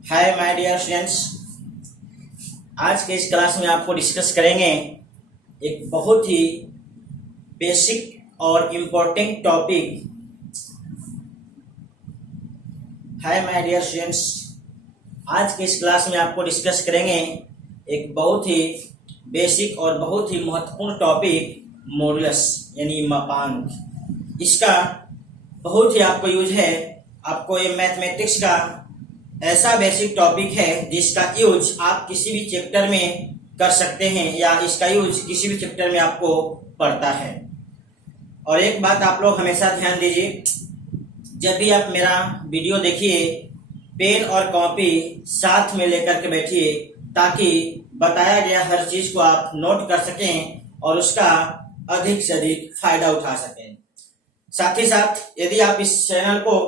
Hi my dear students. आज के इस क्लास में आपको डिस्कस करेंगे एक बहुत ही बेसिक और important topic. Hi my dear students, आज के इस क्लास में आपको डिस्कस करेंगे एक बहुत ही बेसिक और बहुत ही महत्वपूर्ण टॉपिक, मॉडुलस यानी मापांक। इसका बहुत ही आपको यूज है। आपको ये मैथमेटिक्स का ऐसा बेसिक टॉपिक है जिसका यूज आप किसी भी चैप्टर में कर सकते हैं या इसका यूज किसी भी चैप्टर में आपको पड़ता है। और एक बात आप लोग हमेशा ध्यान दीजिए, जब भी आप मेरा वीडियो देखिए पेन और कॉपी साथ में लेकर के बैठिए ताकि बताया गया हर चीज को आप नोट कर सकें और उसका अधिक से अधिक फायदा उठा सकें। साथ ही साथ यदि आप इस चैनल को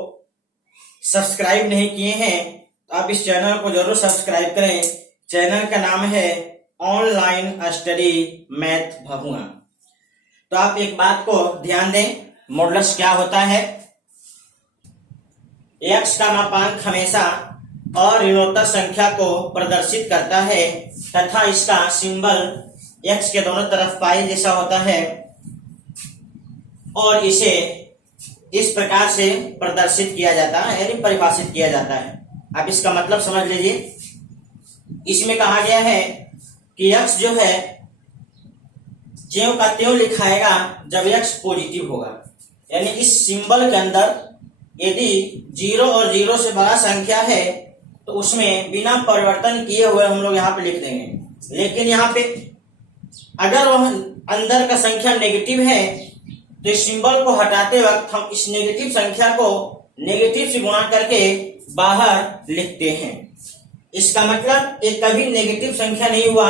सब्सक्राइब नहीं किए हैं तो आप इस चैनल को जरूर सब्सक्राइब करें। चैनल का नाम है ऑनलाइन स्टडी मैथ भभुआ। तो आप एक बात को ध्यान दें, मॉडुलस क्या होता है। x का मापांक हमेशा अऋणोत्तर संख्या को प्रदर्शित करता है तथा इसका सिंबल x के दोनों तरफ पाई जैसा होता है और इसे इस प्रकार से प्रदर्शित किया जाता है यानी परिभाषित किया जाता है। आप इसका मतलब समझ लीजिए। इसमें कहा गया है कि x जो है ज्यों का त्यों लिखाएगा जब x पॉजिटिव होगा, यानी इस सिंबल के अंदर यदि 0 और 0 से बड़ा संख्या है तो उसमें बिना परिवर्तन किए हुए हम लोग यहाँ पे लिख देंगे। लेकिन यहाँ पे अगर वह अंदर का संख्या नेगेटिव है तो इस सिंबल को हटाते वक्त हम इस नेगेटिव संख्या को नेगेटिव से गुणा करके बाहर लिखते हैं। इसका मतलब ये कभी नेगेटिव संख्या नहीं हुआ,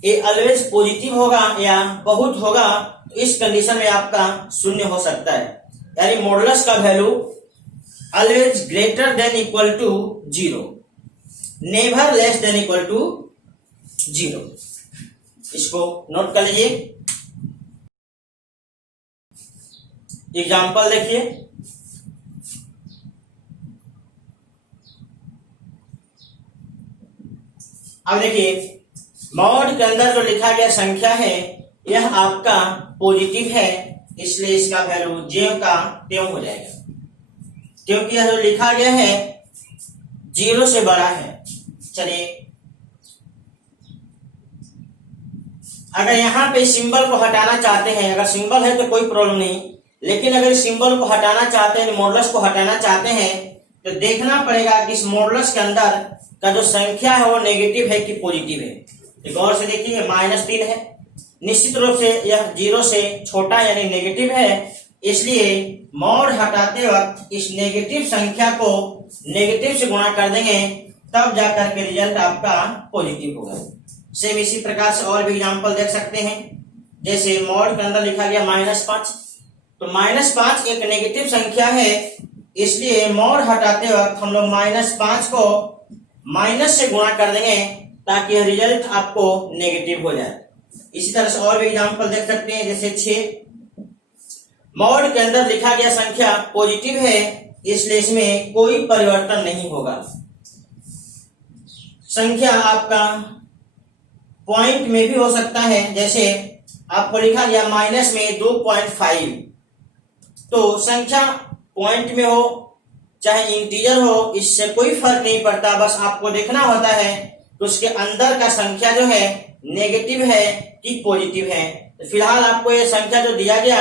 ये ऑलवेज पॉजिटिव होगा या बहुत होगा। तो इस कंडीशन में आपका शून्य हो सकता है, यानी मॉडुलस का value always greater than equal to 0, never less than equal to 0। इसको नोट कर लीजिए। एग्जाम्पल देखिए, अब देखिए मॉड के अंदर जो लिखा गया संख्या है यह आपका पॉजिटिव है, इसलिए इसका वैल्यू ज्यों का त्यों हो जाएगा, क्योंकि यह जो लिखा गया है 0 से बड़ा है। चलिए अगर यहाँ पे सिंबल को हटाना चाहते हैं, अगर सिंबल है तो कोई प्रॉब्लम नहीं, लेकिन अगर इस सिंबल को हटाना चाहते हैं, मॉडुलस को हटाना चाहते हैं तो देखना पड़ेगा कि इस मॉडुलस के अंदर का जो संख्या है वो नेगेटिव है कि पॉजिटिव है। एक और से देखिए -3 है, निश्चित रूप से यह 0 से छोटा यानी नेगेटिव है, इसलिए मॉड हटाते वक्त इस नेगेटिव संख्या को नेगेटिव से गुणा कर देंगे तब जाकर के रिजल्ट आपका पॉजिटिव होगा। सेम इसी प्रकार से और भी एग्जांपल देख सकते हैं। जैसे मॉड के अंदर लिखा गया -5, तो -5 एक नेगेटिव संख्या है, इसलिए मॉड हटाते वक्त हम लोग -5 को माइनस से गुणा कर देंगे ताकि यह रिजल्ट आपको नेगेटिव हो जाए। इसी तरह से और भी एग्जांपल देख सकते हैं। जैसे 6, मॉड के अंदर लिखा गया संख्या पॉजिटिव है, इसलिए इसमें कोई परिवर्तन नहीं होगा। संख्या आपका पॉइंट में भी हो सकता है, जैसे आपको लिखा गया माइनस में 2.5, तो संख्या पॉइंट में हो चाहे इंटीजर हो इससे कोई फर्क नहीं पड़ता, बस आपको देखना होता है तो उसके अंदर का संख्या जो है नेगेटिव है कि पॉजिटिव है। तो फिलहाल आपको ये संख्या जो दिया गया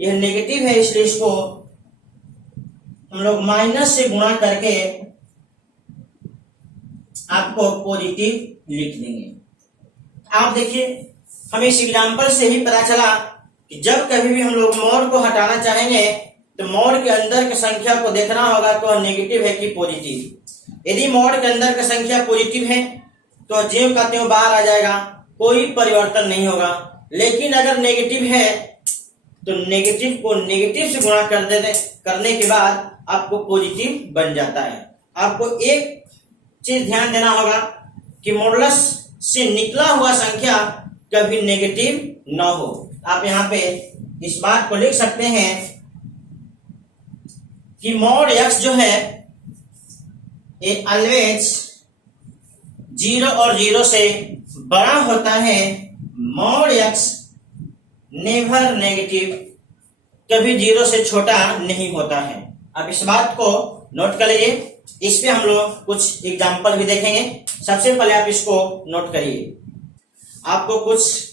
यह नेगेटिव है, इसलिए इसको हम लोग माइनस से गुणा करके आपको पॉजिटिव लिख देंगे। आप देखिए हमें इस एग्जाम्पल से ही पता चला कि जब कभी भी हम लोग मॉड को हटाना चाहेंगे तो मॉड के अंदर की संख्या को देखना होगा तो नेगेटिव है कि पॉजिटिव। यदि मॉड के अंदर की संख्या पॉजिटिव है तो ज्यों का त्यों बाहर आ जाएगा, कोई परिवर्तन नहीं होगा। लेकिन अगर नेगेटिव है तो नेगेटिव को नेगेटिव से गुणा करने के बाद आपको पॉजिटिव बन जाता है। आपको एक चीज ध्यान देना होगा कि मॉडुलस से निकला हुआ संख्या कभी नेगेटिव न हो। आप यहाँ पे इस बात को लिख सकते हैं कि मॉड x जो है ए ऑलवेज 0 और 0 से बड़ा होता है, मॉड x नेवर नेगेटिव, कभी 0 से छोटा नहीं होता है। अब इस बात को नोट कर लीजिए। इस पे हम लोग कुछ एग्जाम्पल भी देखेंगे। सबसे पहले आप इसको नोट करिए। आपको कुछ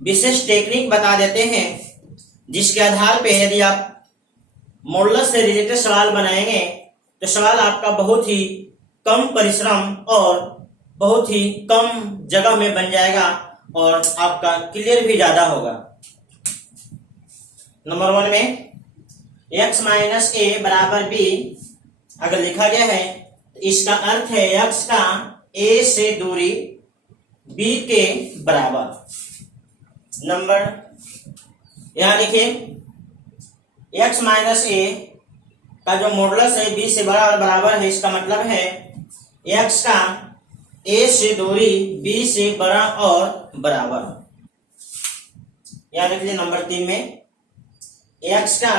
विशेष टेक्निक बता देते हैं जिसके आधार पे यदि आप मॉडुलस से रिलेटेड सवाल बनाएंगे तो सवाल आपका बहुत ही कम परिश्रम और बहुत ही कम जगह में बन जाएगा और आपका क्लियर भी ज्यादा होगा। नंबर 1 में x माइनस ए बराबर बी अगर लिखा गया है तो इसका अर्थ है x का a से दूरी b के बराबर। नंबर यहां देखिए x माइनस ए का जो मॉडुलस है b से बड़ा और बराबर है, इसका मतलब है x का a से दूरी b से बड़ा और बराबर। यहां देख लीजिए नंबर 3 में x का,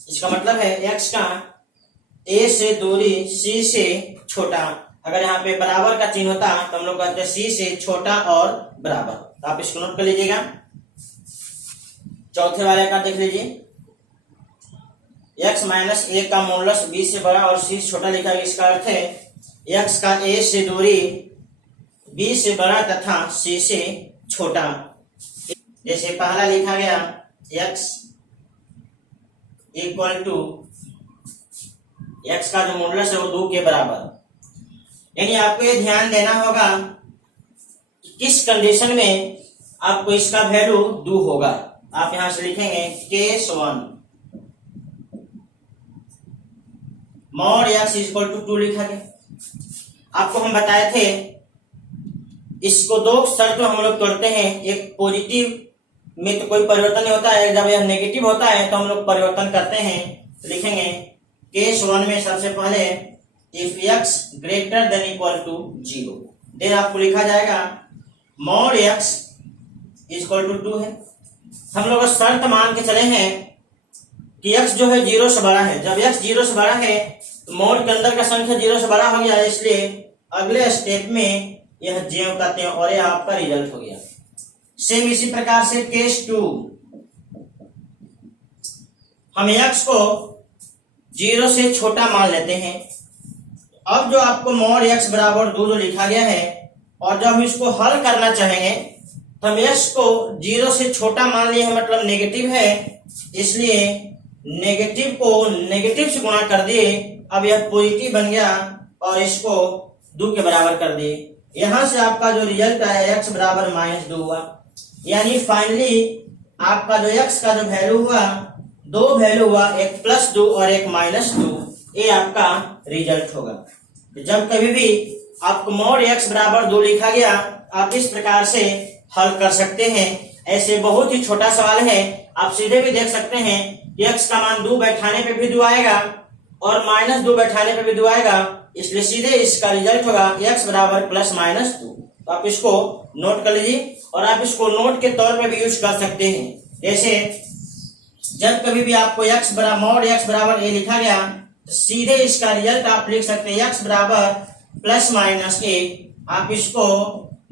इसका मतलब है x का a से दूरी c से छोटा। अगर यहाँ पे बराबर का चिन्ह होता तो हम लोग कहते हैं c से छोटा और बराबर। तो आप इसको नोट कर लीजिएगा। चौथे वाले का देख लीजिए, x माइनस ए का मॉडुलस b से बड़ा और c से छोटा लिखा है। इसका अर्थ है x का a से दूरी b से बड़ा तथा c से छोटा। जैसे पहला लिखा गया x इक्वल टू x का जो मॉडुलस है वो 2 के बराबर। यानी आपको ये ध्यान देना होगा कि किस कंडीशन में आपको इसका वैल्यू 2 होगा। आप यहां से लिखेंगे case 1 mod x equal to 2 लिखा गया। आपको हम बताए थे इसको 2 शर्त हम लोग करते हैं। एक पॉजिटिव में तो कोई परिवर्तन नहीं होता है, जब यह नेगेटिव होता है तो हम लोग परिवर्तन करते हैं। तो लिखेंगे केस 1 में सबसे पहले if x greater than equal to 0, then आपको लिखा जाएगा मॉड x इक्वल टू 2 है। हम लोग शर्त मान के चले हैं कि x जो है 0 से बड़ा है। जब x 0 से बड़ा है तो मॉड के अंदर का संख्या 0 से बड़ा हो गया है, इसलिए अगले स्टेप में यह ज्यों का त्यों और यह आपका रिजल्ट हो गया। सेम इसी प्रकार से केस 2 हम x को 0 से छोटा मान लेते हैं। अब जो आपको मॉड x बराबर 2 जो लिखा गया है और जब हम इसको हल करना चाहेंगे तो हम x को 0 से छोटा मान लिए हैं, मतलब नेगेटिव है, इसलिए नेगेटिव को नेगेटिव से गुणा कर दिए। अब यह पॉजिटिव बन गया और इसको 2 के बराबर कर दिए। यहां से आपका जो रिजल्ट आया x बराबर -2 हुआ। यानी फाइनली आपका जो x का जो वैल्यू हुआ 2 वैल्यू हुआ, एक +2 और एक -2, ये आपका रिजल्ट होगा। तो जब कभी भी आपको मॉड x बराबर 2 लिखा गया आप इस प्रकार से हल कर सकते हैं। ऐसे बहुत ही छोटा सवाल है, आप सीधे भी देख सकते हैं कि x का मान 2 बैठाने पे भी 2 आएगा और -2 बैठाने पे भी 2 आएगा, इसलिए सीधे इसका रिजल्ट होगा x बराबर +-2। तो आप इसको नोट कर लीजिए और आप इसको नोट के तौर पे भी यूज कर सकते हैं। जैसे जब कभी भी आपको x बराबर मॉड x बराबर a लिखा गया तो सीधे इसका रिजल्ट आप लिख सकते हैं x बराबर +-a। आप इसको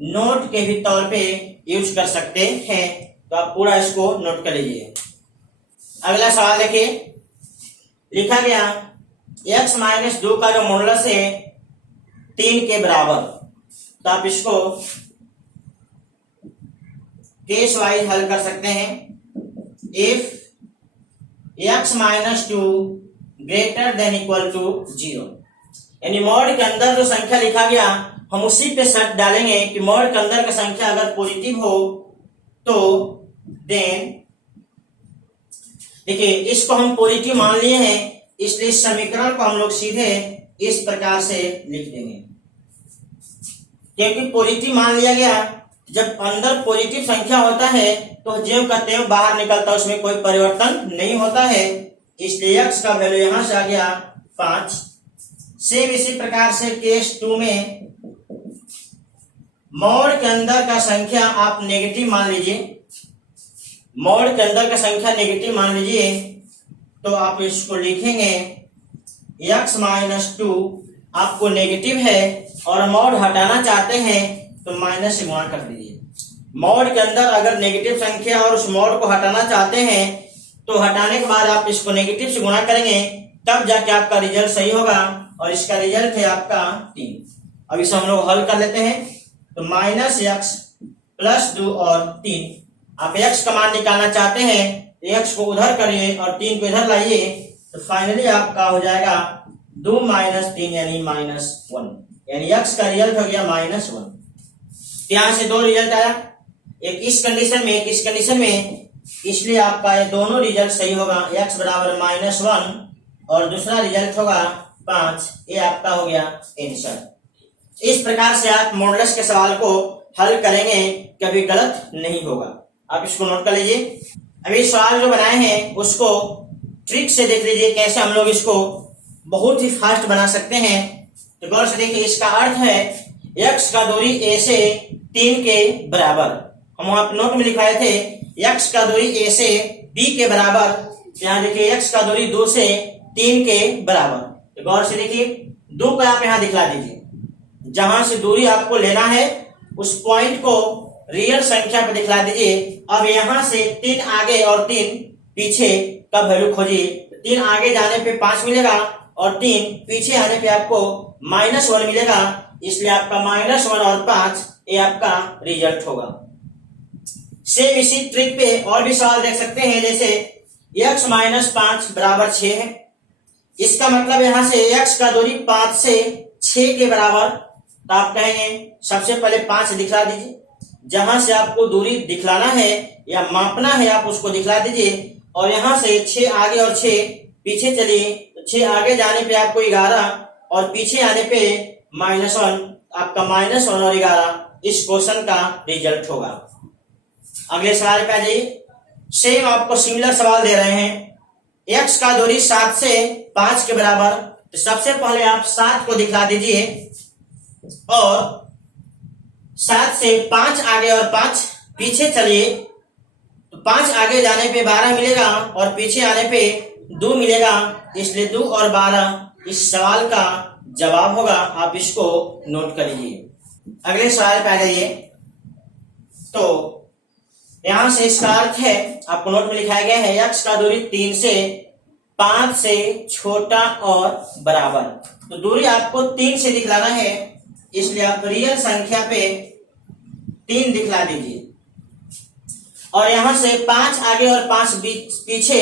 नोट के भी तौर पे यूज कर सकते हैं। तो आप पूरा इसको नोट कर लीजिए। अगला सवाल देखिए, लिखा गया x - 2 का जो मॉडुलस है 3 के बराबर। तो आप इसको केस वाइज हल कर सकते हैं। If x - 2 greater than equal to 0, यानी मॉड के अंदर जो संख्या लिखा गया हम उसी पे शर्त डालेंगे कि मॉड के अंदर का संख्या अगर पॉजिटिव हो तो देन, देखिए इसको हम पॉजिटिव मान लिए हैं, इसलिए इस समीकरण को हम लोग सीधे इस प्रकार से लिख देंगे। क्योंकि पॉजिटिव मान लिया गया, जब अंदर पॉजिटिव संख्या होता है तो ज्यों का त्यों बाहर निकलता है, उसमें कोई परिवर्तन नहीं होता है, इसलिए x का वैल्यू यहां से आ गया 5। सेम इसी प्रकार से केस 2 में मॉड के अंदर का संख्या आप नेगेटिव मान लीजिए, मॉड के अंदर का संख्या नेगेटिव मान लीजिए, तो आप इसको लिखेंगे x माइनस 2 आपको नेगेटिव है और मॉड हटाना चाहते हैं तो माइनस से गुणा कर दीजिए। मॉड के अंदर अगर नेगेटिव संख्या और उस मॉड को हटाना चाहते हैं तो हटाने के बाद आप इसको नेगेटिव से गुणा करेंगे, तब जाके आपका रिजल्ट सही होगा और इसका रिजल्ट है आपका 3। अब इसे हम लोग हल कर लेते हैं। तो माइनस एक्स प्लस 2 और 3, आप x का मान निकालना चाहते हैं x को उधर करिए और 3 को इधर लाइए, तो फाइनली आपका हो जाएगा 2 माइनस 3 यानी -1, यानी x का रिजल्ट हो गया -1। यहां से दो रिजल्ट आया, एक इस कंडीशन में एक इस कंडीशन में, इसलिए आपका ये दोनों रिजल्ट सही होगा। x बराबर -1 और दूसरा रिजल्ट होगा 5, ये आपका हो गया आंसर। इस प्रकार से आप मॉडुलस के सवाल को हल करेंगे, कभी गलत नहीं होगा। आप इसको नोट कर लीजिए। अभी सवाल जो बनाए हैं उसको ट्रिक से देख लीजिए कैसे हम लोग इसको बहुत ही फास्ट बना सकते हैं। तो गौर से देखिए, इसका अर्थ है x का दूरी a से 3 के बराबर, हम वहां नोट में लिखाए थे x का दूरी a से b के बराबर। यहाँ देखिए x का दूरी 2 से 3 के बराबर। तो गौर से देखिए 2 को आप यहाँ दिखला दीजिए, जहां से दूरी आपको लेना है उस पॉइंट को रियल संख्या पे दिखला दीजिए। अब यहां से 3 आगे और 3 पीछे का वैल्यू खोजिए। 3 आगे जाने पे 5 मिलेगा और 3 पीछे आने पे आपको -1 मिलेगा, इसलिए आपका -1 और 5 ये आपका रिजल्ट होगा। सेम इसी ट्रिक पे और भी सवाल देख सकते हैं, जैसे x माइनस 5 बराबर 6 है। इसका मतलब यहां से x का दूरी 5 से 6 के बराबर, तो आप कहेंगे सबसे पहले 5 दिखला दीजिए, जहां से आपको दूरी दिखलाना है या मापना है आप उसको दिखला दीजिए, और यहां से 6 आगे और 6 पीछे चलिए। तो 6 आगे जाने पे आपको 11 और पीछे आने पे -1, आपका -1 और 11 इस क्वेश्चन का रिजल्ट होगा। अगले सवाल पे आ जाइए। सेम आपको सिमिलर सवाल दे रहे हैं, x का दूरी 7 से 5 के बराबर। तो सबसे पहले आप 7 को दिखला दीजिए और 7 से 5 आगे और 5 पीछे चलिए। तो 5 आगे जाने पे 12 मिलेगा और पीछे आने पे 2 मिलेगा, इसलिए 2 और 12 इस सवाल का जवाब होगा। आप इसको नोट कर लीजिए। अगले सवाल पे आ जाइए। तो यहां से इसका अर्थ है, आपको नोट में लिखाया गया है x का दूरी 3 से 5 से छोटा और बराबर। तो दूरी आपको 3 से दिखलाना है, इसलिए आप रियल संख्या पे 3 दिखला दीजिए। और यहां से 5 आगे और 5 पीछे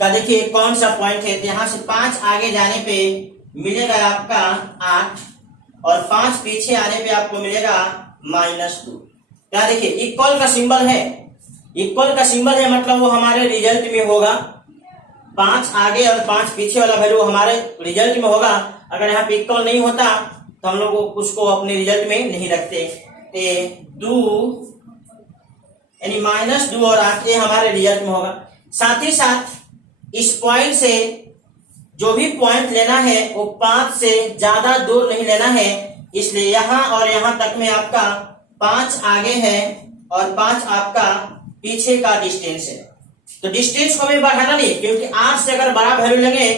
का देखिए कौन सा पॉइंट है। तो यहां से 5 आगे जाने पे मिलेगा आपका 8 और 5 पीछे आने पे आपको मिलेगा -2। क्या देखिए इक्वल का सिंबल है, इक्वल का सिंबल है मतलब वो हमारे रिजल्ट में होगा। 5 आगे और 5 पीछे वाला वैल्यू हमारे रिजल्ट में होगा। अगर यहाँ पे इक्वल नहीं होता तो हम लोग उसको अपने रिजल्ट में नहीं रखते। 2 यानी -2 और 8 ये हमारे रिजल्ट में होगा। साथ ही साथ इस पॉइंट से जो भी पॉइंट लेना है वो 5 से ज्यादा दूर नहीं लेना है, इसलिए यहाँ और यहाँ तक में आपका 5 आगे है और 5 आपका पीछे का डिस्टेंस है। तो डिस्टेंस को भी बढ़ाना नहीं, क्योंकि 8 से अगर बड़ा वैल्यू लेंगे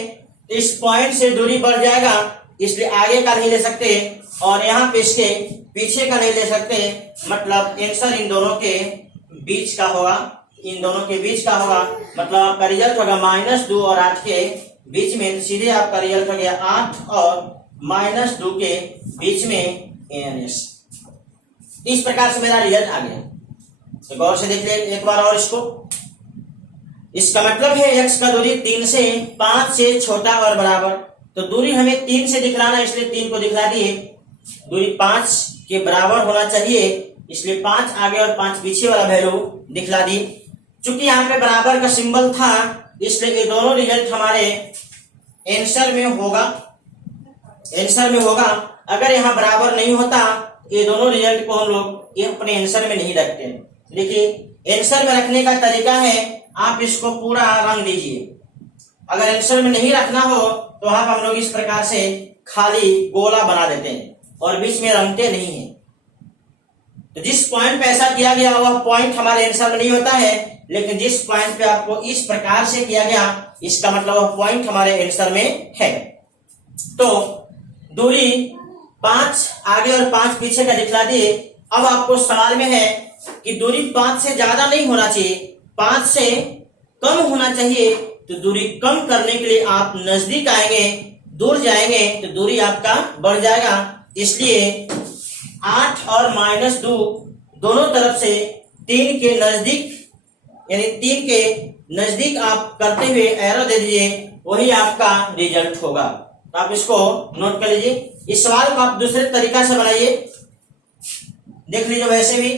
तो इस पॉइंट से दूरी बढ़ जाएगा, इसलिए आगे का नहीं ले सकते और यहाँ पे इसके पीछे का नहीं ले सकते। मतलब आंसर इन दोनों के बीच का होगा, इन दोनों के बीच का होगा। मतलब आपका रिजल्ट होगा -2 और 8 के बीच में। तो सीधे आपका रिजल्ट हो गया 8 और -2 के बीच में ANS। इस प्रकार से मेरा रिजल्ट आ गया। तो गौर से देख ले एक बार और इसको। इसका मतलब है x का दूरी 3 से 5 से छोटा और बराबर। तो दूरी हमें 3 से दिखलाना, इसलिए 3 को दिखला दिए। दूरी 5 के बराबर होना चाहिए, इसलिए 5 आगे और 5 पीछे वाला वैल्यू दिखला दी। चूंकि यहाँ पे बराबर का सिंबल था, इसलिए ये दोनों रिजल्ट हमारे आंसर में होगा, आंसर में होगा। अगर यहाँ बराबर नहीं होता ये दोनों रिजल्ट को हम लोग ये अपने आंसर में नहीं रखते। देखिए आंसर में रखने का तरीका है, आप इसको पूरा रंग दीजिए। अगर आंसर में नहीं रखना हो तो आप हम लोग इस प्रकार से खाली गोला बना देते हैं और बीच में रंगते नहीं है। तो जिस पॉइंट पे ऐसा किया गया वह पॉइंट हमारे आंसर में नहीं होता है, लेकिन जिस पॉइंट पे आपको इस प्रकार से किया गया इसका मतलब वह पॉइंट हमारे आंसर में है। तो दूरी 5 आगे और 5 पीछे का दिखला दिए। अब आपको सवाल में है कि दूरी 5 से ज्यादा नहीं होना चाहिए, 5 से कम होना चाहिए। तो दूरी कम करने के लिए आप नजदीक आएंगे, दूर जाएंगे तो दूरी आपका बढ़ जाएगा। इसलिए 8 और -2 दोनों तरफ से 3 के नजदीक, यानी 3 के नजदीक आप करते हुए एरो दे दीजिए, वही आपका रिजल्ट होगा। तो आप इसको नोट कर लीजिए। इस सवाल को आप दूसरे तरीका से बनाइए, देख लीजिए वैसे भी।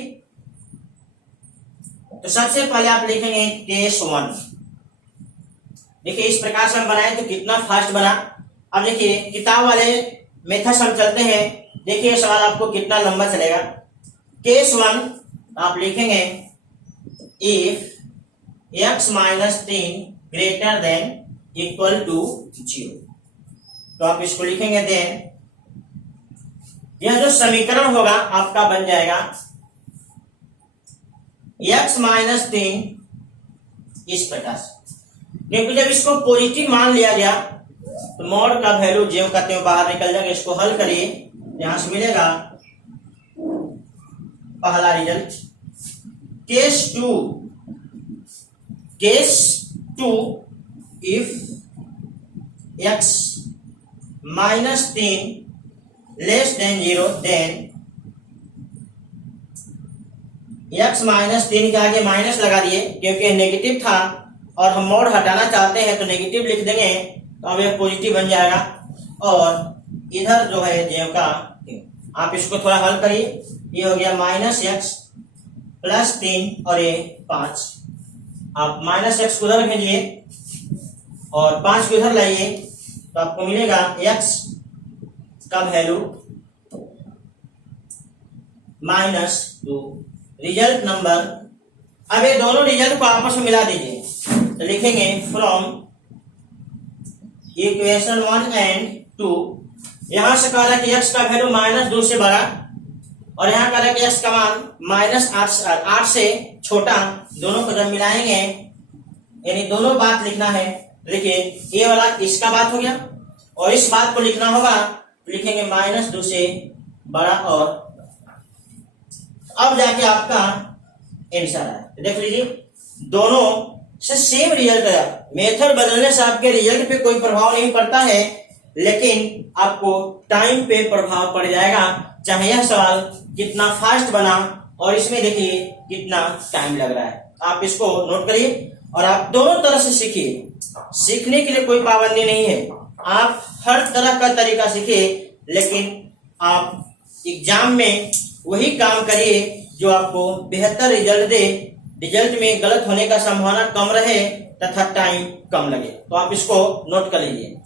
तो सबसे पहले आप लिखेंगे केस 1। देखिए इस प्रकार से हम बनाए तो कितना फास्ट बना। अब देखिए किताब वाले मेथड से हम चलते हैं। देखिए सवाल आपको कितना लंबा चलेगा। केस 1 आप लिखेंगे if x - 3 greater than equal to 0। तो आप इसको लिखेंगे देन यह जो समीकरण होगा आपका बन जाएगा x - 3 इस प्रकार से। क्योंकि जब इसको पॉजिटिव मान लिया गया तो मॉड का वैल्यू ज्यों का त्यों बाहर निकल जाएगा। इसको हल करिए, यहां से मिलेगा पहला result. Case 2 if x - 3 less than 0 then x - 3 के आगे माइनस लगा दिए क्योंकि नेगेटिव था और हम मोड हटाना चाहते हैं तो नेगेटिव लिख देंगे, तो अब ये पॉजिटिव बन जाएगा। और इधर जो है जेव का, आप इसको थोड़ा हल करिए। ये हो गया -x + 3 और ये 5। आप -x को उधर भेजिए और 5 को उधर लाइए तो आपको मिलेगा x का वैल्यू -2। रिजल्ट नंबर, अब ये दोनों रिजल्ट को आपस में मिला दीजिए। तो लिखेंगे फ्रॉम इक्वेशन 1 एंड 2। यहां से कह रहा है कि x का वैल्यू -2 से बड़ा और यहाँ कह रहा है कि x का मान -8 से छोटा। दोनों को जब मिलाएंगे यानी दोनों बात लिखना है। देखिए ये वाला इसका बात हो गया और इस बात को लिखना होगा, लिखेंगे -2 से बड़ा और अब जाके आपका आंसर आया। देख लीजिए दोनों से सेम रिजल्ट आया। मेथड बदलने से आपके रिजल्ट पे कोई प्रभाव नहीं पड़ता है, लेकिन आपको टाइम पे प्रभाव पड़ जाएगा। चाहे यह सवाल कितना फास्ट बना और इसमें देखिए कितना टाइम लग रहा है। आप इसको नोट करिए और आप दोनों तरह से सीखिए। सीखने के लिए कोई पाबंदी नहीं है, आप हर तरह का तरीका सीखिए, लेकिन आप एग्जाम में वही काम करिए जो आपको बेहतर रिजल्ट दे, रिजल्ट में गलत होने का संभावना कम रहे तथा टाइम कम लगे। तो आप इसको नोट कर लीजिए।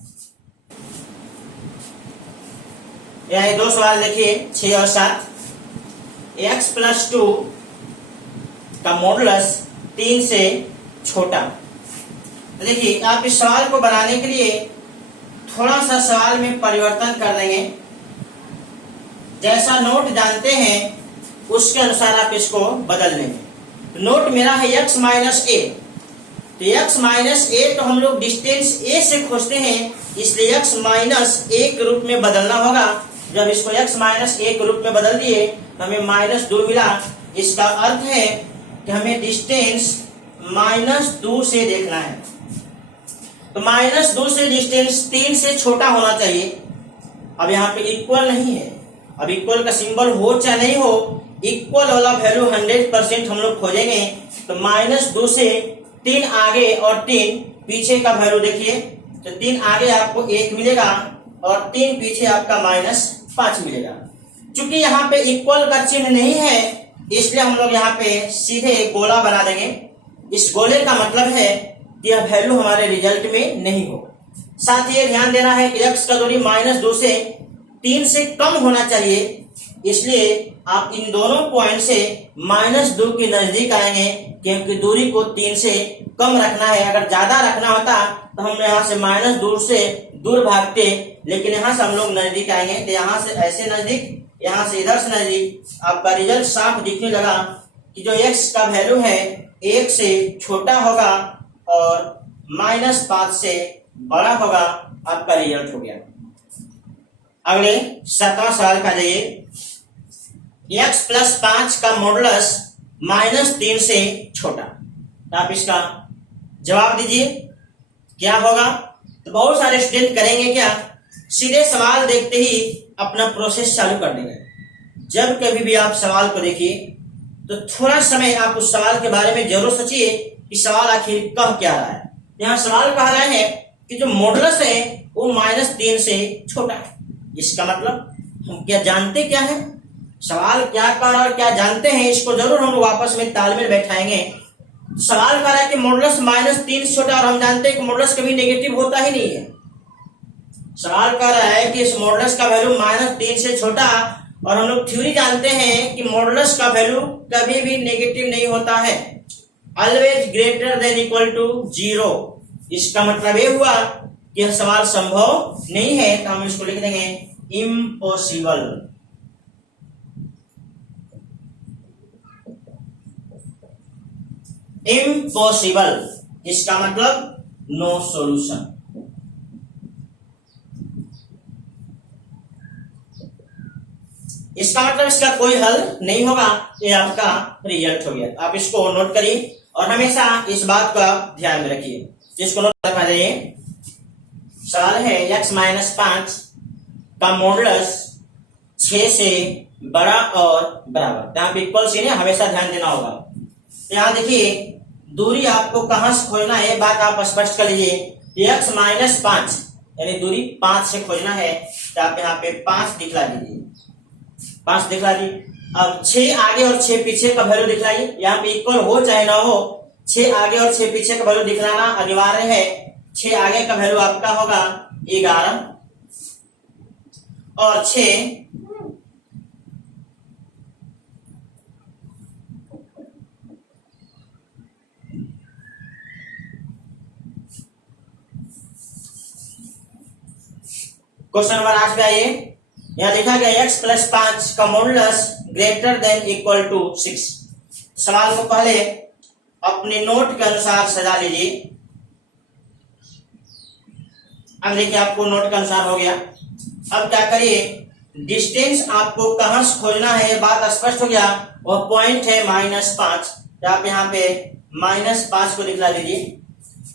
यहाँ 2 सवाल देखिए 6 और 7। x + 2 का मॉडुलस 3 से छोटा। देखिए आप इस सवाल को बनाने के लिए थोड़ा सा सवाल में परिवर्तन कर देंगे। जैसा नोट जानते हैं उसके अनुसार आप इसको बदल लेंगे। नोट मेरा है x - a, तो x - a तो हम लोग डिस्टेंस a से खोजते हैं, इसलिए x - a के रूप में बदलना होगा। जब इसको x - a के रूप में बदल दिए तो हमें -2 मिला। इसका अर्थ है कि हमें डिस्टेंस -2 से देखना है। तो -2 से डिस्टेंस 3 से छोटा होना चाहिए। अब यहाँ पे इक्वल नहीं है, अब इक्वल का सिंबल हो चाहे नहीं हो, इक्वल वाला वैल्यू 100% हम लोग खोजेंगे। तो -2 से 3 आगे और 3 पीछे का वैल्यू देखिए, तो 3 आगे आपको 1 मिलेगा और 3 पीछे आपका -5 मिलेगा। चूंकि यहाँ पे इक्वल का चिन्ह नहीं है, इसलिए हम लोग यहाँ पे सीधे एक गोला बना देंगे। इस गोले का मतलब है कि यह वैल्यू हमारे रिजल्ट में नहीं हो। साथ ही ध्यान देना है कि x का दूरी -2 से 3 से कम होना चाहिए, इसलिए आप इन दोनों पॉइंट से -2 के नजदीक आएंगे, क्योंकि दूरी को 3 से कम रखना है। अगर ज्यादा रखना होता तो हम यहाँ से -2 से दूर भागते, लेकिन यहाँ से हम लोग नजदीक आएंगे। तो यहाँ से ऐसे नजदीक, यहाँ से इधर से नजदीक। आपका रिजल्ट साफ दिखने लगा कि जो x का वैल्यू है 1 से छोटा होगा और -5 से बड़ा होगा। आपका रिजल्ट हो गया। अगले 7वां सवाल पे आ जाइए। x प्लस 5 का मॉडुलस -3 से छोटा, तो आप इसका जवाब दीजिए क्या होगा। तो बहुत सारे स्टूडेंट करेंगे क्या, सीधे सवाल देखते ही अपना प्रोसेस चालू कर देंगे। जब कभी भी आप सवाल को देखिए तो थोड़ा समय आप उस सवाल के बारे में जरूर सोचिए कि सवाल आखिर कह क्या रहा है। यहाँ सवाल कह रहे हैं कि जो मॉडुलस है वो -3 से छोटा है। इसका मतलब हम क्या जानते क्या है, सवाल क्या कह रहा है और क्या जानते हैं, इसको जरूर हम लोग आपस में तालमेल बैठाएंगे। सवाल कह रहा है कि मॉडुलस -3 से छोटा, और हम जानते हैं कि मॉडुलस कभी नेगेटिव होता ही नहीं है। सवाल कह रहा है कि इस मॉडुलस का वैल्यू -3 से छोटा, और हम लोग थ्योरी जानते हैं कि मॉडुलस का वैल्यू कभी भी नेगेटिव नहीं होता है, always greater than equal to 0। इसका मतलब ये हुआ कि यह सवाल संभव नहीं है, तो हम इसको लिख देंगे इम्पॉसिबल। इम्पॉसिबल इसका मतलब नो सॉल्यूशन। इसका मतलब इसका कोई हल नहीं होगा, ये आपका रिजल्ट हो गया। आप इसको नोट करिए और हमेशा इस बात का ध्यान में रखिए। जिसको नोट करना चाहिए, सवाल है x - 5 का मॉडुलस 6 से बड़ा और बराबर। यहाँ पे इक्वल से हमेशा ध्यान देना होगा। तो यहाँ देखिए दूरी आपको कहां से खोजना है, बात आप स्पष्ट कर लीजिए। x - 5 यानी दूरी 5 से खोजना है, तो आप यहाँ पे 5 दिखला दीजिए, 5 दिखला दी। अब 6 आगे और 6 पीछे का वैल्यू दिखलाइए। यहाँ पे इक्वल हो चाहे ना हो, 6 आगे और 6 पीछे का वैल्यू दिखलाना अनिवार्य है। 6 आगे का वैल्यू आपका होगा 11 और 6 क्वेश्चन नंबर 8 पे आइए। यहाँ लिखा गया x प्लस 5 का modulus greater than equal to 6। सवाल को पहले अपने नोट के अनुसार सजा लीजिए। अब देखिए आपको नोट के अनुसार हो गया। अब क्या करिए, डिस्टेंस आपको कहां से खोजना है ये बात स्पष्ट हो गया। वह पॉइंट है -5, तो आप यहाँ पे -5 को दिखला दीजिए।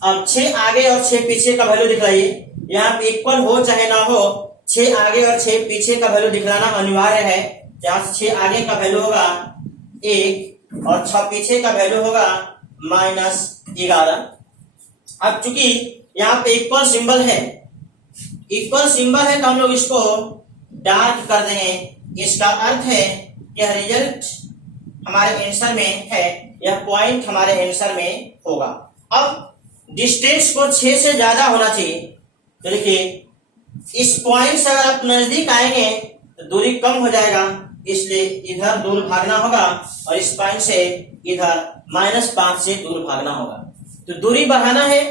अब 6 आगे और 6 पीछे का वैल्यू दिखलाइए। यहाँ पे इक्वल हो चाहे ना हो, 6 आगे और 6 पीछे का वैल्यू दिखलाना अनिवार्य है। यहाँ 6 आगे का वैल्यू होगा 1 और 6 पीछे का वैल्यू होगा -11। अब चूंकि यहाँ पे इक्वल सिंबल है, इक्वल सिंबल है, तो हम लोग इसको डार्क कर देंगे। इसका अर्थ है कि यह रिजल्ट हमारे आंसर में है, यह पॉइंट हमारे आंसर में होगा। अब डिस्टेंस को 6 से ज्यादा होना चाहिए, तो देखिए इस पॉइंट से अगर आप नजदीक आएंगे तो दूरी कम हो जाएगा, इसलिए इधर दूर भागना होगा और इस पॉइंट से इधर -5 से दूर भागना होगा। तो दूरी बढ़ाना है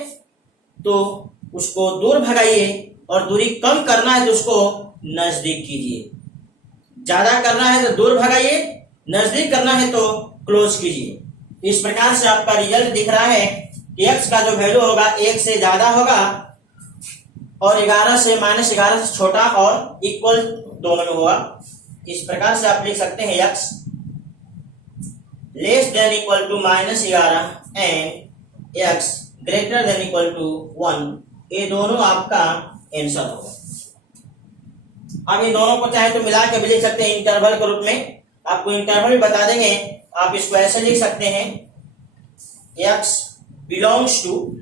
तो उसको दूर भगाइए, और दूरी कम करना है तो उसको नजदीक कीजिए। ज्यादा करना है तो दूर भगाइए, नजदीक करना है तो क्लोज कीजिए। इस प्रकार से आपका रिजल्ट दिख रहा है कि x का जो वैल्यू होगा 1 से ज्यादा होगा और 11 से -11 से छोटा और इक्वल दोनों में होगा। इस प्रकार से आप लिख सकते हैं x less than equal to -11 and x greater than equal to 1। ये दोनों आपका आंसर होगा। अब इन दोनों को चाहे तो मिला के भी लिख सकते हैं इंटरवल के रूप में। आपको इंटरवल भी बता देंगे, आप इसको ऐसे लिख सकते हैं x बिलोंग्स टू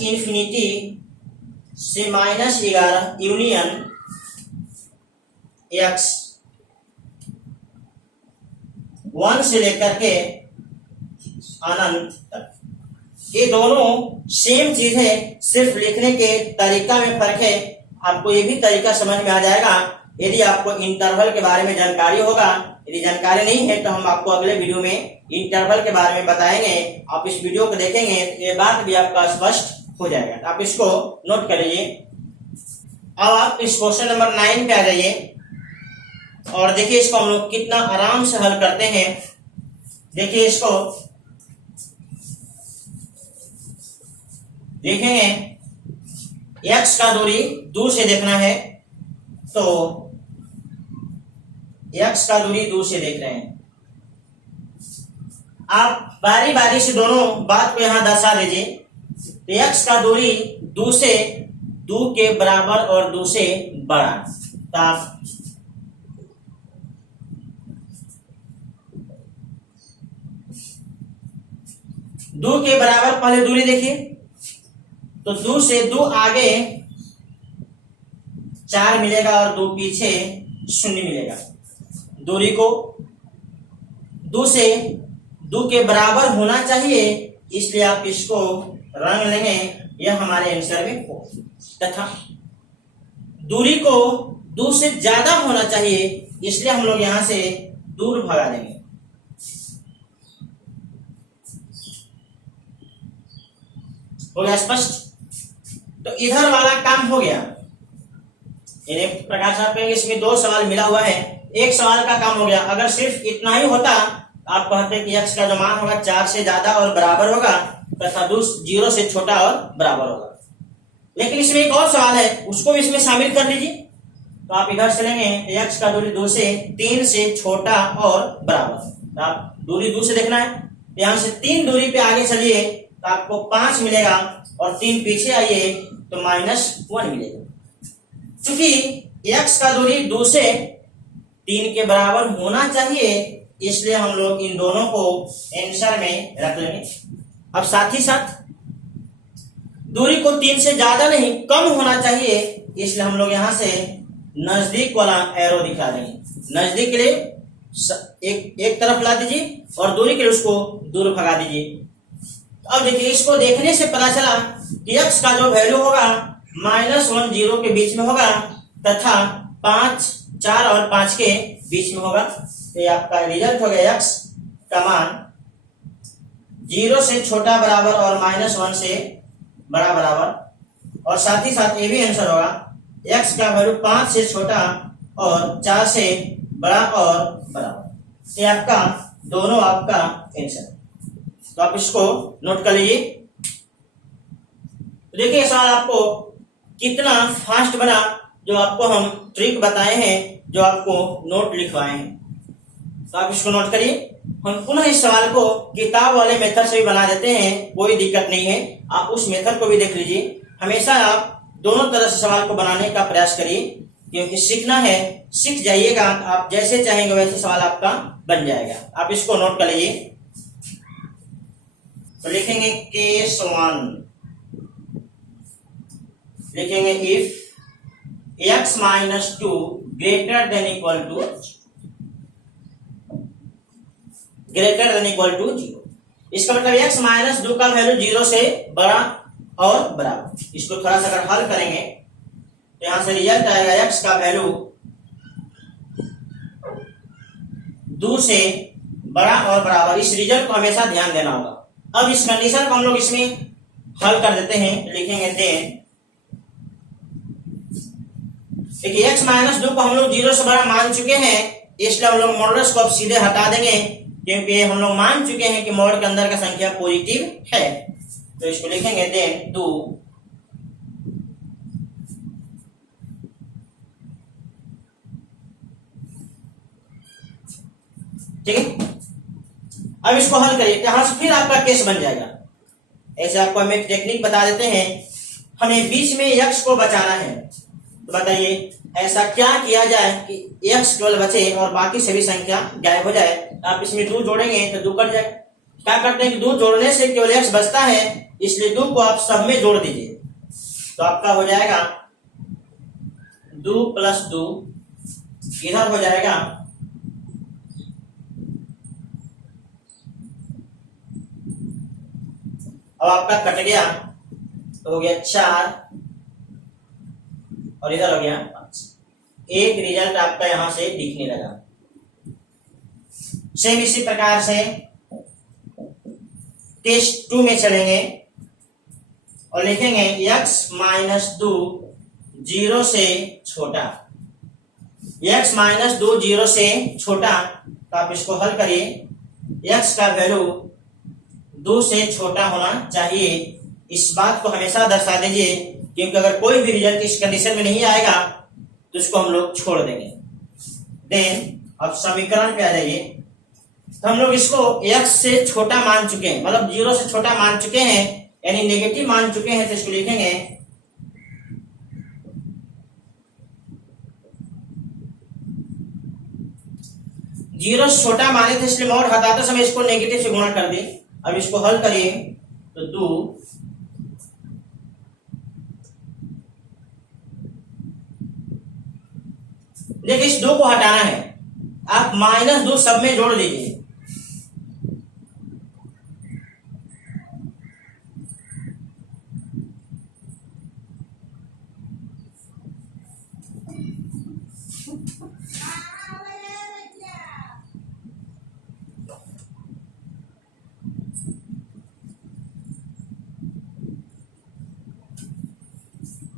-इंफिनिटी से -11 यूनियन x 1 से लेकर के अनंत तक। ये दोनों सेम चीज है, सिर्फ लिखने के तरीका में फर्क है। आपको ये भी तरीका समझ में आ जाएगा यदि आपको इंटरवल के बारे में जानकारी होगा। यदि जानकारी नहीं है तो हम आपको अगले वीडियो में इंटरवल के बारे में बताएंगे। आप इस वीडियो को देखेंगे तो ये बात भी आपका स्पष्ट हो जाएगा। आप इसको नोट कर लीजिए। अब आप इस क्वेश्चन नंबर 9 पे आ जाइए और देखिए इसको हम लोग कितना आराम से हल करते हैं। देखिए इसको देखेंगे x का दूरी दूर से देखना है, तो x का दूरी दूर से देख रहे हैं। आप बारी बारी से दोनों बात को यहां दर्शा दीजिए। तो x का दूरी दू से दू के बराबर और दू से बड़ा, तो आप दू के बराबर पहले दूरी देखिए, तो दू से दू आगे 4 मिलेगा और दू पीछे 0 मिलेगा। दूरी को दू से दू के बराबर होना चाहिए, इसलिए आप इसको रंग लेंगे, यह हमारे आंसर में हो। तथा दूरी को दू से ज्यादा होना चाहिए, इसलिए हम लोग यहां से दूर भगा देंगे। हो गया स्पष्ट? तो इधर वाला काम हो गया। एक प्रकार से आप कहेंगे इसमें 2 सवाल मिला हुआ है, एक सवाल का काम हो गया। अगर सिर्फ इतना ही होता, आप कहते कि x का जो मान होगा 4 से ज्यादा और बराबर होगा, तथा 0 से छोटा और बराबर होगा। लेकिन इसमें एक और सवाल है, उसको भी इसमें शामिल कर लीजिए। तो आप इधर से लेंगे x का दूरी 2 से 3 से छोटा और बराबर। तो आप दूरी 2 से देखना है, यहां से 3 दूरी पे आगे चलिए तो आपको 5 मिलेगा, और 3 पीछे आइए तो -1 मिलेगा। क्योंकि x का दूरी 2 से 3 के बराबर होना चाहिए, इसलिए हम लोग इन दोनों को आंसर में रख लेंगे। अब साथ ही साथ दूरी को 3 से ज्यादा नहीं कम होना चाहिए, इसलिए हम लोग यहां से नजदीक वाला एरो दिखा देंगे। नजदीक के लिए एक तरफ ला दीजिए और दूरी के लिए उसको दूर भगा दीजिए। अब देखिए, इसको देखने से पता चला कि x का जो वैल्यू होगा -1 0 के बीच में होगा, तथा 5 4 और 5 के बीच में होगा। तो ये आपका रिजल्ट हो गया, x का मान 0 से छोटा बराबर और -1 से बड़ा बराबर। और साथ ही साथ ये भी आंसर होगा, x का वैल्यू 5 से छोटा और 4 से बड़ा और बराबर। ये आपका दोनों आपका आंसर। तो आप इसको नोट कर लीजिए। देखिए सवाल आपको कितना फास्ट बना, जो आपको हम ट्रिक बताए हैं, जो आपको नोट लिखवाए हैं। तो आप इसको नोट करिए। हम पुनः इस सवाल को किताब वाले मेथड से भी बना देते हैं, कोई दिक्कत नहीं है। आप उस मेथड को भी देख लीजिए। हमेशा आप दोनों तरह से सवाल को बनाने का प्रयास करिए, क्योंकि सीखना है, सीख जाइएगा। आप जैसे चाहेंगे वैसे सवाल आपका बन जाएगा। आप इसको नोट कर लीजिए। तो लिखेंगे केस 1, लिखेंगे if x - 2 greater than equal to 0। इसका मतलब x - 2 का वैल्यू 0 से बड़ा और बराबर। इसको थोड़ा सा अगर हल करेंगे तो यहां से रिजल्ट आएगा, x का वैल्यू 2 से बड़ा और बराबर। इस रिजल्ट को हमेशा ध्यान देना होगा। अब इस कंडीशन को हम लोग इसमें हल कर देते हैं। लिखेंगे देन, देखिए x - 2 को हम लोग 0 से बड़ा मान चुके हैं, इसलिए हम लोग मॉडुलस को अब सीधे हटा देंगे, क्योंकि हम लोग मान चुके हैं कि मॉड के अंदर का संख्या पॉजिटिव है। तो इसको लिखेंगे देन 2 ठीक है। अब इसको हल करिए, यहां से फिर आपका केस बन जाएगा। ऐसे आपको हम एक टेक्निक बता देते हैं। हमें बीच में x को बचाना है, तो बताइए ऐसा क्या किया जाए कि x केवल बचे और बाकी सभी संख्या गायब हो जाए। आप इसमें 2 जोड़ेंगे तो 2 कट जाए। क्या करते हैं कि 2 जोड़ने से केवल x बचता है, इसलिए 2 को आप सब में जोड़ दीजिए। तो आपका हो जाएगा 2 + 2, इधर हो जाएगा अब आपका कट गया तो हो गया 4 और इधर हो गया 5। एक रिजल्ट आपका यहां से दिखने लगा। सेम इसी प्रकार से टेस्ट 2 में चलेंगे और लिखेंगे x - 2 0 से छोटा। x - 2 0 से छोटा, तो आप इसको हल करिए। x का वैल्यू 2 से छोटा होना चाहिए। इस बात को हमेशा दर्शा दीजिए क्योंकि अगर कोई भी रिजल्ट इस कंडीशन में नहीं आएगा तो उसको हम लोग छोड़ देंगे। देन अब समीकरण पे आ जाइए। तो हम लोग इसको x से छोटा मान चुके हैं, मतलब 0 से छोटा मान चुके हैं, यानी नेगेटिव मान चुके हैं, तो इसको लिखेंगे 0 से छोटा माने थे, इसलिए और हटाते समय इसको नेगेटिव से गुणा कर दिए। अब इसको हल करिए तो 2 देखिए इस 2 को हटाना है, आप -2 सब में जोड़ लीजिए।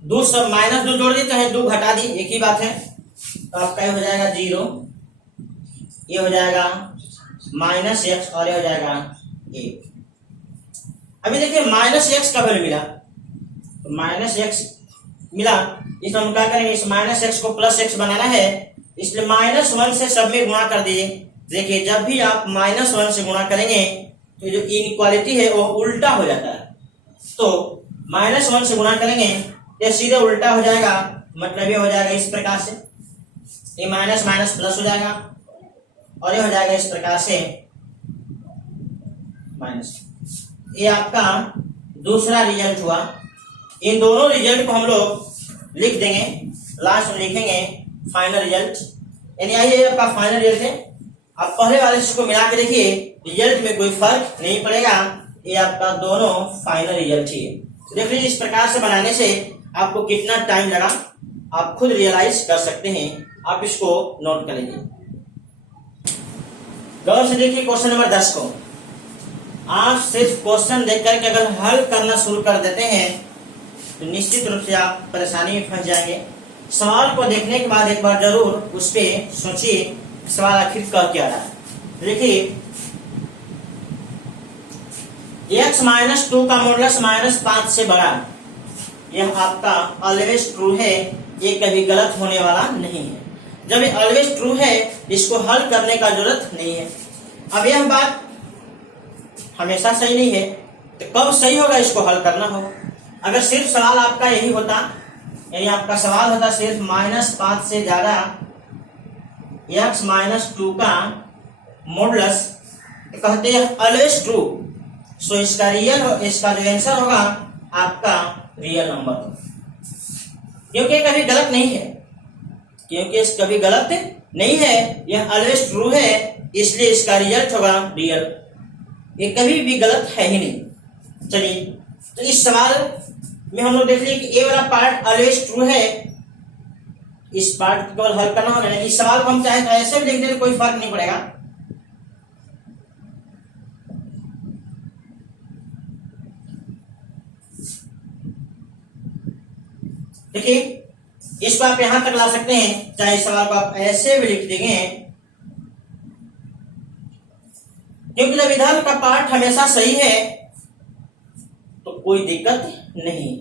दो सब -2 जोड़ दी चाहे 2 घटा दी, एक ही बात है। तो आपका ये हो जाएगा 0, ये हो जाएगा -x और ये हो जाएगा 1। अभी देखिए -x का वैल्यू मिला, तो -x मिला, इसमें हम क्या करेंगे, इस -x को +x बनाना है, इसलिए -1 से सब में गुणा कर दिए। देखिए जब भी आप -1 से गुणा करेंगे तो जो इनइक्वालिटी है वो उल्टा हो जाता है। तो -1 से गुणा करेंगे ये सीधे उल्टा हो जाएगा, मतलब ये हो जाएगा इस प्रकार से, ये माइनस माइनस प्लस हो जाएगा और ये हो जाएगा इस प्रकार से माइनस। ये आपका दूसरा रिजल्ट हुआ। इन दोनों रिजल्ट को हम लोग लिख देंगे, लास्ट में लिखेंगे फाइनल रिजल्ट, यानी ये आपका फाइनल रिजल्ट है। आप पहले वाले को मिला के देखिए, रिजल्ट में कोई फर्क नहीं पड़ेगा, ये आपका दोनों फाइनल रिजल्ट ही है। देख लीजिए इस प्रकार से बनाने से आपको कितना टाइम लगा आप खुद रियलाइज कर सकते हैं। आप इसको नोट कर लीजिए। गौर से देखिए क्वेश्चन नंबर 10 को। आप सिर्फ क्वेश्चन देख करके अगर हल करना शुरू कर देते हैं तो निश्चित रूप से आप परेशानी में फंस जाएंगे। सवाल को देखने के बाद एक बार जरूर उस पर सोचिए, सवाल आखिर कह क्या रहा है। देखिए x - 2 का मॉडुलस -5 से बड़ा, यह आपका ऑलवेज ट्रू है, ये कभी गलत होने वाला नहीं है। जब ये ऑलवेज ट्रू है इसको हल करने का जरूरत नहीं है। अब यह बात हमेशा सही नहीं है, तो कब सही होगा इसको हल करना होगा। अगर सिर्फ सवाल आपका यही होता, यानी आपका सवाल होता सिर्फ -5 से ज्यादा x - 2 का मॉडुलस, तो कहते हैं ऑलवेज ट्रू, सो इसका जो आंसर होगा आपका रियल नंबर, क्योंकि कभी गलत नहीं है, क्योंकि इस कभी गलत नहीं है, यह ऑलवेज ट्रू है, इसलिए इसका रिजल्ट होगा रियल। ये कभी भी गलत है ही नहीं। चलिए तो इस सवाल में हम लोग देख लिए कि ए वाला पार्ट ऑलवेज ट्रू है, इस पार्ट को हल करना होगा। इस सवाल को हम चाहे तो ऐसे भी लिख दें, कोई फर्क नहीं पड़ेगा। देखिए इसको आप यहां तक ला सकते हैं, चाहे इस सवाल को आप ऐसे भी लिख देंगे, क्योंकि जब इधर का पार्ट हमेशा सही है तो कोई दिक्कत नहीं।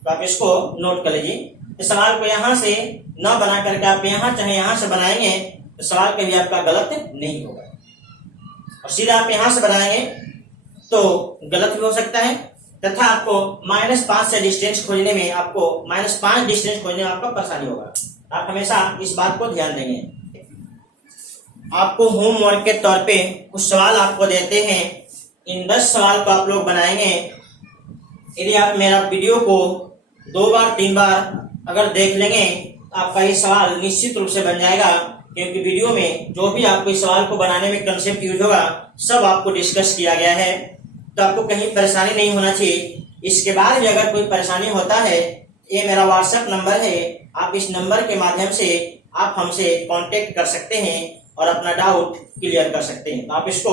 तो आप इसको नोट कर लीजिए। इस सवाल को यहां से न बना करके आप यहां चाहे यहां से बनाएंगे तो सवाल कभी आपका गलत नहीं होगा, और सीधा आप यहां से बनाएंगे तो गलत भी हो सकता है, तथा आपको -5 से डिस्टेंस खोजने में आपको परेशानी होगा। आप हमेशा इस बात को ध्यान देंगे। आपको होमवर्क के तौर पे कुछ सवाल आपको देते हैं, इन 10 सवाल को आप लोग बनाएंगे। यदि आप मेरा वीडियो को 2 बार 3 बार अगर देख लेंगे तो आपका ये सवाल निश्चित रूप से बन जाएगा, क्योंकि वीडियो में जो भी आपको इस सवाल को बनाने में कंसेप्ट यूज होगा सब आपको डिस्कस किया गया है, तो आपको कहीं परेशानी नहीं होना चाहिए। इसके बाद भी अगर कोई परेशानी होता है, ये मेरा व्हाट्सएप नंबर है, आप इस नंबर के माध्यम से आप हमसे कांटेक्ट कर सकते हैं और अपना डाउट क्लियर कर सकते हैं। तो आप इसको